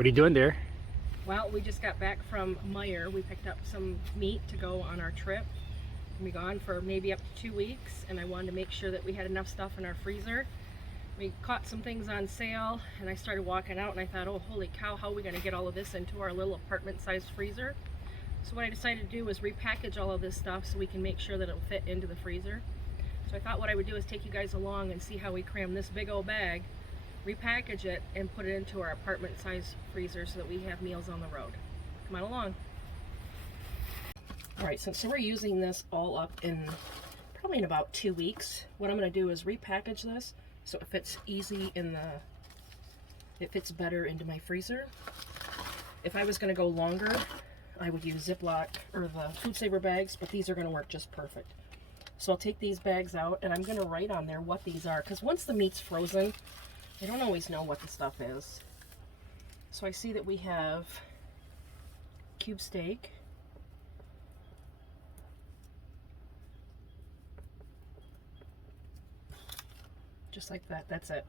What are you doing there? Well, we just got back from Meyer. We picked up some meat to go on our trip. We'll be gone for maybe up to 2 weeks, and I wanted to make sure that we had enough stuff in our freezer. We caught some things on sale, and I started walking out, and I thought, oh, holy cow, how are we going to get all of this into our little apartment-sized freezer? So what I decided to do was repackage all of this stuff so we can make sure that it'll fit into the freezer. So I thought what I would do is take you guys along and see how we cram this big old bag, repackage it, and put it into our apartment-sized freezer so that we have meals on the road. Come on along. All right, so we're using this all up in probably in about 2 weeks. What I'm going to do is repackage this so it fits easy in it fits better into my freezer. If I was going to go longer, I would use Ziploc or the Food Saver bags, but these are going to work just perfect. So I'll take these bags out, and I'm going to write on there what these are, because once the meat's frozen, I don't always know what the stuff is. So I see that we have cube steak, just like that. That's it.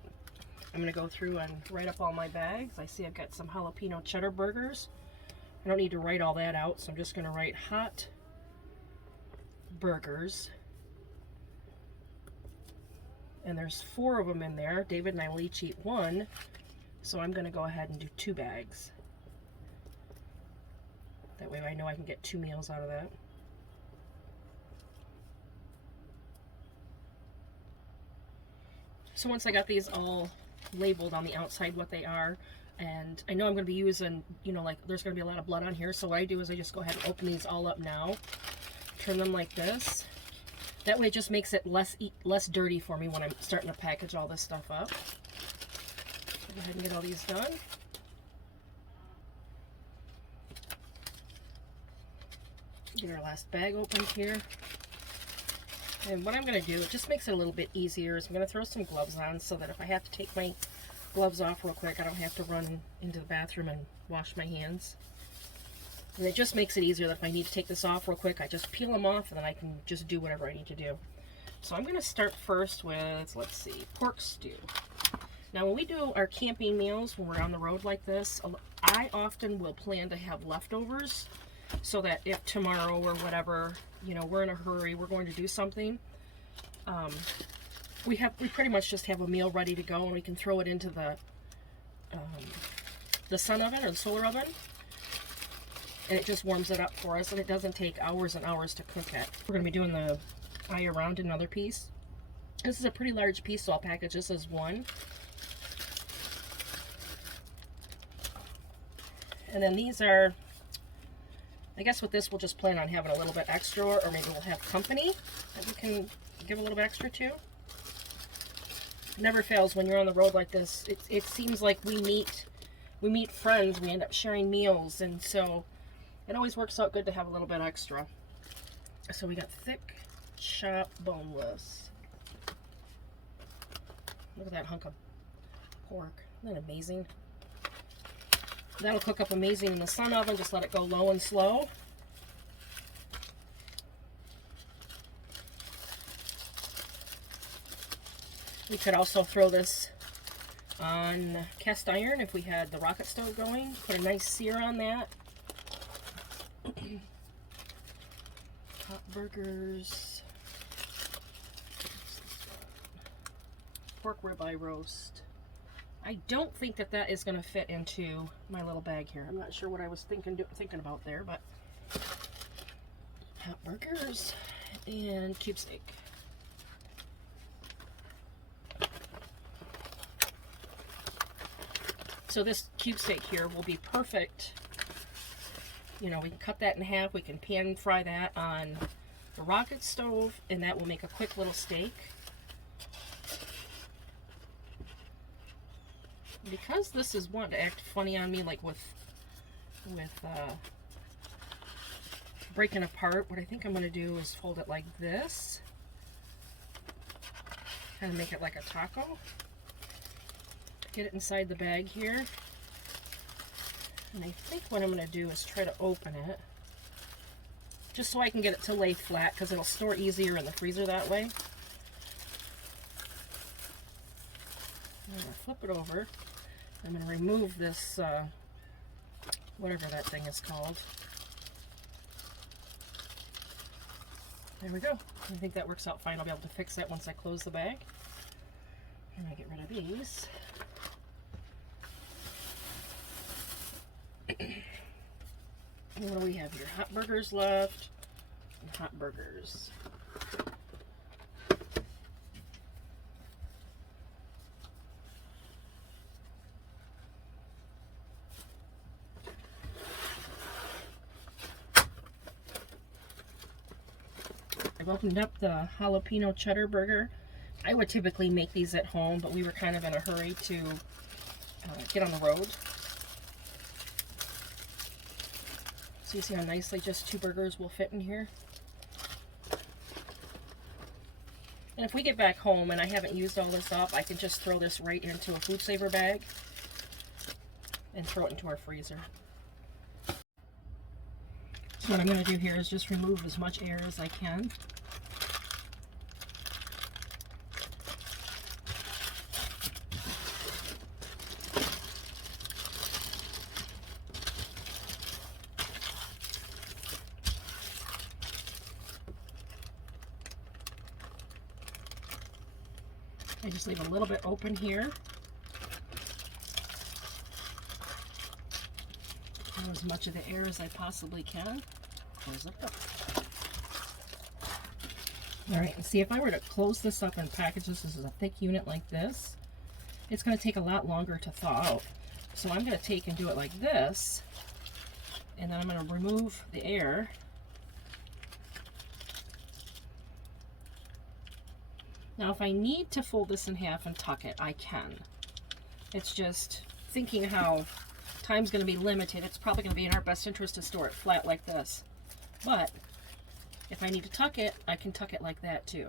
I'm going to go through and write up all my bags. I see I've got some jalapeno cheddar burgers. I don't need to write all that out, so I'm just going to write hot burgers. And there's 4 of them in there. David and I will each eat 1, so I'm going to go ahead and do 2 bags. That way I know I can get 2 meals out of that. So once I got these all labeled on the outside what they are, and I know I'm going to be using, you know, like there's going to be a lot of blood on here, so what I do is I just go ahead and open these all up now, turn them like this. That way it just makes it less dirty for me when I'm starting to package all this stuff up. Go ahead and get all these done. Get our last bag opened here. And what I'm going to do, it just makes it a little bit easier, is I'm going to throw some gloves on so that if I have to take my gloves off real quick, I don't have to run into the bathroom and wash my hands. And it just makes it easier that if I need to take this off real quick, I just peel them off and then I can just do whatever I need to do. So I'm going to start first with, let's see, pork stew. Now when we do our camping meals, when we're on the road like this, I often will plan to have leftovers so that if tomorrow or whatever, you know, we're in a hurry, we're going to do something, we pretty much just have a meal ready to go, and we can throw it into the sun oven or the solar oven. And it just warms it up for us, and it doesn't take hours and hours to cook it. We're going to be doing the eye around another piece. This is a pretty large piece, so I'll package this as 1. And then these are, I guess with this we'll just plan on having a little bit extra, or maybe we'll have company that we can give a little bit extra to. It never fails when you're on the road like this. It seems like we meet friends, we end up sharing meals, and so it always works out good to have a little bit extra. So we got thick, chopped, boneless. Look at that hunk of pork. Isn't that amazing? That'll cook up amazing in the sun oven. Just let it go low and slow. We could also throw this on cast iron if we had the rocket stove going. Put a nice sear on that. Hot burgers. Pork ribeye roast. I don't think that is going to fit into my little bag here. I'm not sure what I was thinking about there, but hot burgers and cube steak. So this cube steak here will be perfect. You know, we can cut that in half. We can pan fry that on the rocket stove, and that will make a quick little steak. Because this is wanting to act funny on me, like with breaking apart, what I think I'm going to do is fold it like this. Kind of make it like a taco. Get it inside the bag here. And I think what I'm going to do is try to open it, just so I can get it to lay flat, because it'll store easier in the freezer that way. I'm going to flip it over. I'm going to remove this whatever that thing is called. There we go. I think that works out fine. I'll be able to fix that once I close the bag. And I get rid of these. What do we have here? Hot burgers left. And hot burgers. I've opened up the jalapeno cheddar burger. I would typically make these at home, but we were kind of in a hurry to get on the road. So you see how nicely just 2 burgers will fit in here. And if we get back home and I haven't used all this up, I can just throw this right into a food saver bag and throw it into our freezer. So what I'm going to do here is just remove as much air as I can. I just leave a little bit open here. Throw as much of the air as I possibly can. Close it up. Alright, and see, if I were to close this up and package this as a thick unit like this, it's going to take a lot longer to thaw out. So I'm going to take and do it like this, and then I'm going to remove the air. Now, if I need to fold this in half and tuck it, I can. It's just thinking how time's going to be limited. It's probably going to be in our best interest to store it flat like this. But if I need to tuck it, I can tuck it like that too.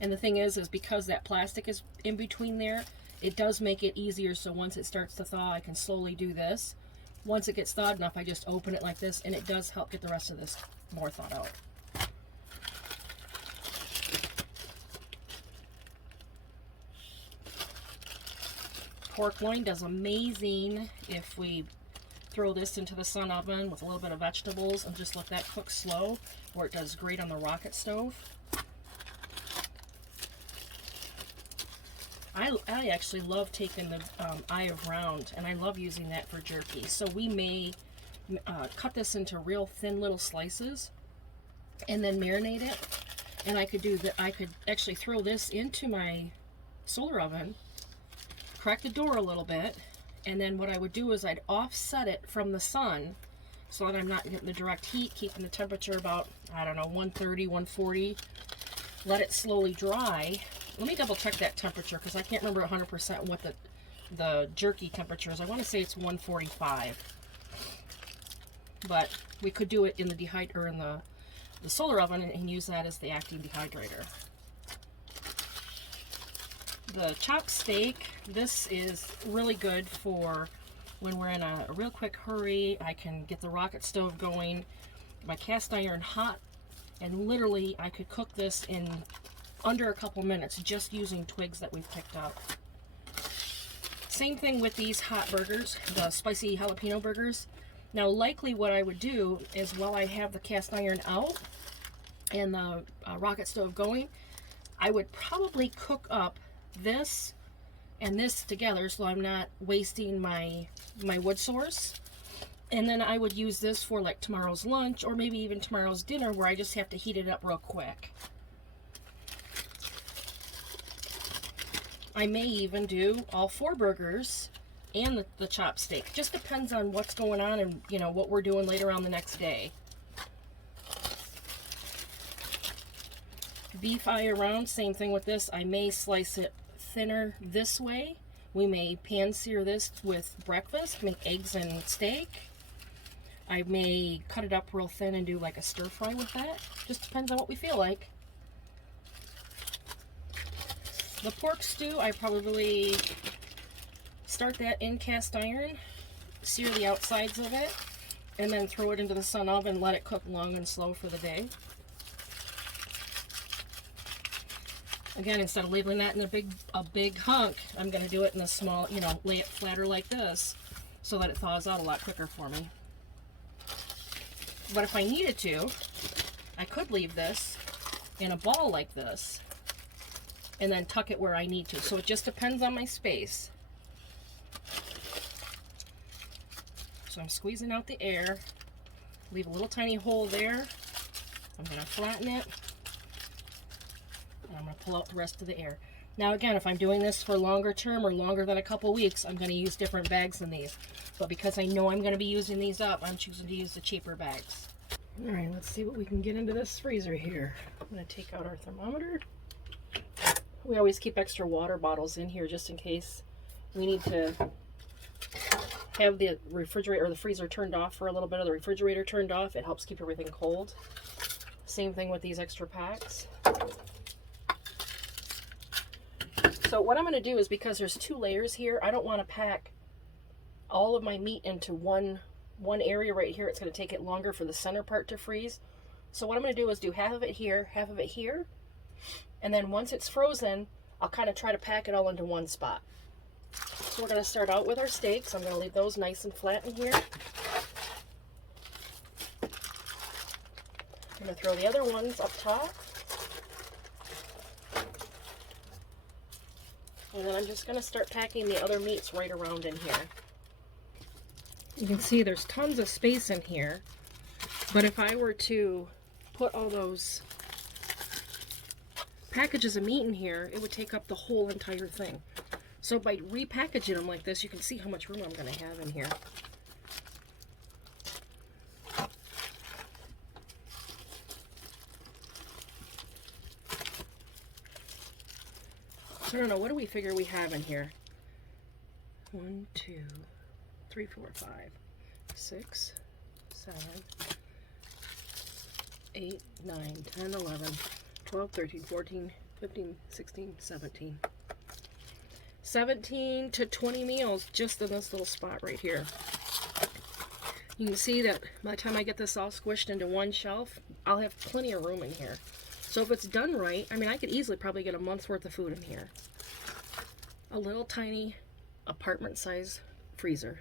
And the thing is because that plastic is in between there, it does make it easier. So once it starts to thaw, I can slowly do this. Once it gets thawed enough, I just open it like this, and it does help get the rest of this more thawed out. Pork loin does amazing if we throw this into the sun oven with a little bit of vegetables and just let that cook slow, or it does great on the rocket stove. I actually love taking the eye of round, and I love using that for jerky. So we may cut this into real thin little slices and then marinate it. And I could do that. I could actually throw this into my solar oven, crack the door a little bit, and then what I would do is I'd offset it from the sun so that I'm not getting the direct heat, keeping the temperature about, I don't know, 130, 140. Let it slowly dry. Let me double check that temperature because I can't remember 100% what the jerky temperature is. I want to say it's 145. But we could do it in the solar oven and use that as the acting dehydrator. The chopped steak, this is really good for when we're in a real quick hurry. I can get the rocket stove going, my cast iron hot, and literally I could cook this in under a couple minutes just using twigs that we've picked up. Same thing with these hot burgers, the spicy jalapeno burgers. Now likely what I would do is while I have the cast iron out and the rocket stove going, I would probably cook up this and this together so I'm not wasting my wood source. And then I would use this for like tomorrow's lunch or maybe even tomorrow's dinner where I just have to heat it up real quick. I may even do all 4 burgers and the chopped steak. Just depends on what's going on and, you know, what we're doing later on the next day. Beef eye around, same thing with this. I may slice it thinner this way. We may pan sear this with breakfast, make eggs and steak. I may cut it up real thin and do like a stir fry with that. Just depends on what we feel like. The pork stew, I probably start that in cast iron, sear the outsides of it, and then throw it into the sun oven and let it cook long and slow for the day. Again, instead of labeling that in a big hunk, I'm going to do it in a small, you know, lay it flatter like this so that it thaws out a lot quicker for me. But if I needed to, I could leave this in a ball like this and then tuck it where I need to. So it just depends on my space. So I'm squeezing out the air, leave a little tiny hole there. I'm going to flatten it, and I'm going to pull out the rest of the air. Now again, if I'm doing this for longer term or longer than a couple weeks, I'm going to use different bags than these. But because I know I'm going to be using these up, I'm choosing to use the cheaper bags. All right, let's see what we can get into this freezer here. I'm going to take out our thermometer. We always keep extra water bottles in here just in case we need to have the refrigerator or the freezer turned off for a little bit, or the refrigerator turned off. It helps keep everything cold. Same thing with these extra packs. So what I'm going to do is, because there's 2 layers here, I don't want to pack all of my meat into one area right here. It's going to take it longer for the center part to freeze. So what I'm going to do is do half of it here, and then once it's frozen, I'll kind of try to pack it all into one spot. So we're going to start out with our steaks. I'm going to leave those nice and flat in here. I'm going to throw the other ones up top. And then I'm just going to start packing the other meats right around in here. You can see there's tons of space in here, but if I were to put all those packages of meat in here, it would take up the whole entire thing. So by repackaging them like this, you can see how much room I'm going to have in here. So I don't know, what do we figure we have in here? 1, 2, 3, 4, 5, 6, 7, 8, 9, 10, 11, 12, 13, 14, 15, 16, 17. 17 to 20 meals just in this little spot right here. You can see that by the time I get this all squished into one shelf, I'll have plenty of room in here. So if it's done right, I mean, I could easily probably get a month's worth of food in here. A little tiny apartment size freezer.